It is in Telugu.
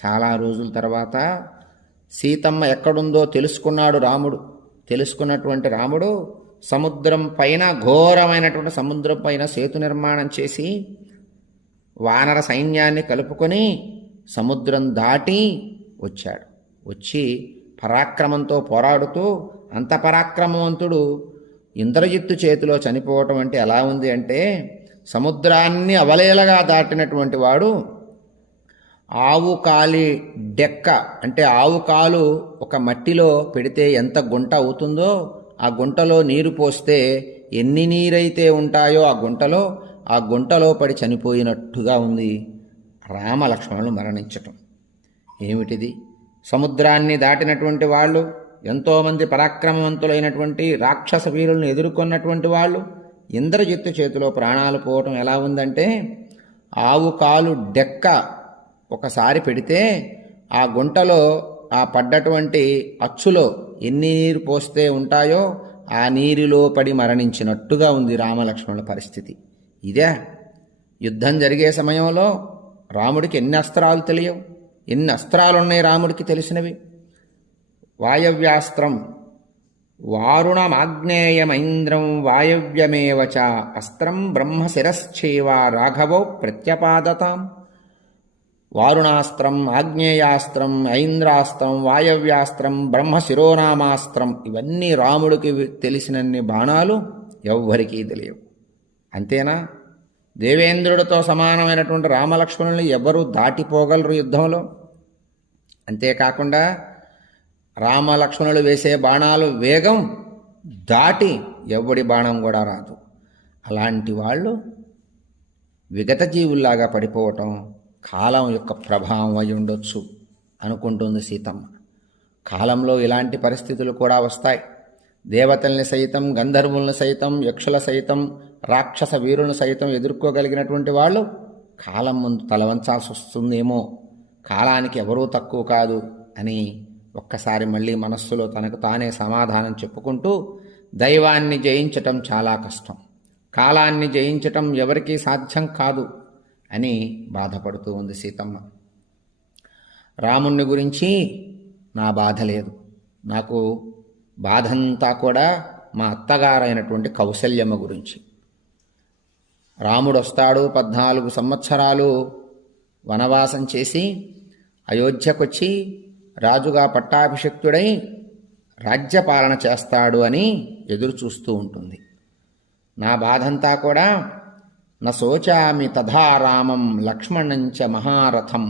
చాలా రోజుల తర్వాత సీతమ్మ ఎక్కడుందో తెలుసుకున్నాడు రాముడు. తెలుసుకున్నటువంటి రాముడు సముద్రం పైన, ఘోరమైనటువంటి సముద్రం పైన సేతు నిర్మాణం చేసి వానర సైన్యాన్ని కలుపుకొని సముద్రం దాటి వచ్చాడు. వచ్చి పరాక్రమంతో పోరాడుతూ, అంత పరాక్రమవంతుడు ఇంద్రజిత్తు చేతిలో చనిపోవటం అంటే ఎలా ఉంది అంటే, సముద్రాన్ని అవలేలగా దాటినటువంటి వాడు ఆవు కాలి డెక్క, అంటే ఆవు కాలు ఒక మట్టిలో పెడితే ఎంత గుంట అవుతుందో, ఆ గుంటలో నీరు పోస్తే ఎన్ని నీరైతే ఉంటాయో ఆ గుంటలో పడి చనిపోయినట్టుగా ఉంది రామలక్ష్మణులు మరణించటం. ఏమిటిది? సముద్రాన్ని దాటినటువంటి వాళ్ళు, ఎంతోమంది పరాక్రమవంతులైనటువంటి రాక్షస వీరులను ఎదుర్కొన్నటువంటి వాళ్ళు ఇంద్రజిత్తు చేతిలో ప్రాణాలు పోవటం ఎలా ఉందంటే, ఆవు కాలు డెక్క ఒకసారి పెడితే ఆ గుంటలో ఆ పడ్డటువంటి అచ్చులో ఎన్ని నీరు పోస్తే ఉంటాయో ఆ నీరులో పడి మరణించినట్టుగా ఉంది రామలక్ష్మణుల పరిస్థితి. ఇదే యుద్ధం జరిగే సమయంలో రాముడికి ఎన్ని అస్త్రాలు తెలియవు? ఎన్ని అస్త్రాలున్నాయి రాముడికి తెలిసినవి? వాయవ్యాస్త్రం వారుణమాగ్నేయమైంద్రం వాయవ్యమేవచ అస్త్రం బ్రహ్మశిరశ్చేవ రాఘవో ప్రత్యపాదతాం. వారుణాస్త్రం, ఆగ్నేయాస్త్రం, ఐంద్రాస్త్రం, వాయవ్యాస్త్రం, బ్రహ్మశిరోనామాస్త్రం, ఇవన్నీ రాముడికి తెలిసినన్ని బాణాలు ఎవ్వరికీ తెలియవు. అంతేనా? దేవేంద్రుడితో సమానమైనటువంటి రామలక్ష్మణుల్ని ఎవరు దాటిపోగలరు యుద్ధంలో? అంతేకాకుండా రామలక్ష్మణులు వేసే బాణాలు వేగం దాటి ఎవడి బాణం కూడా రాదు. అలాంటి వాళ్ళు విగత జీవుల్లాగా పడిపోవటం కాలం యొక్క ప్రభావం అయి ఉండొచ్చు అనుకుంటుంది సీతమ్మ. కాలంలో ఇలాంటి పరిస్థితులు కూడా వస్తాయి. దేవతల్ని సైతం, గంధర్వుల్ని సైతం, యక్షుల సైతం, రాక్షస వీరులను సైతం ఎదుర్కోగలిగినటువంటి వాళ్ళు కాలం ముందు తలవంచాల్సి వస్తుందేమో, కాలానికి ఎవరూ తక్కువ కాదు అని ఒక్కసారి మళ్ళీ మనస్సులో తనకు తానే సమాధానం చెప్పుకుంటూ, దైవాన్ని జయించటం చాలా కష్టం, కాలాన్ని జయించటం ఎవరికీ సాధ్యం కాదు అని బాధపడుతూ ఉంది సీతమ్మ. రాముణ్ణి గురించి నా బాధ లేదు. నాకు బాధంతా కూడా మా అత్తగారైనటువంటి కౌసల్యమ్మ గురించి. రాముడు వస్తాడు, 14 సంవత్సరాలు వనవాసం చేసి అయోధ్యకొచ్చి రాజుగా పట్టాభిషిక్తుడై రాజ్యపాలన చేస్తాడు అని ఎదురు చూస్తూ ఉంటుంది. నా బాధంతా కూడా నశోచామి తథా రామం లక్ష్మణంచ మహారథం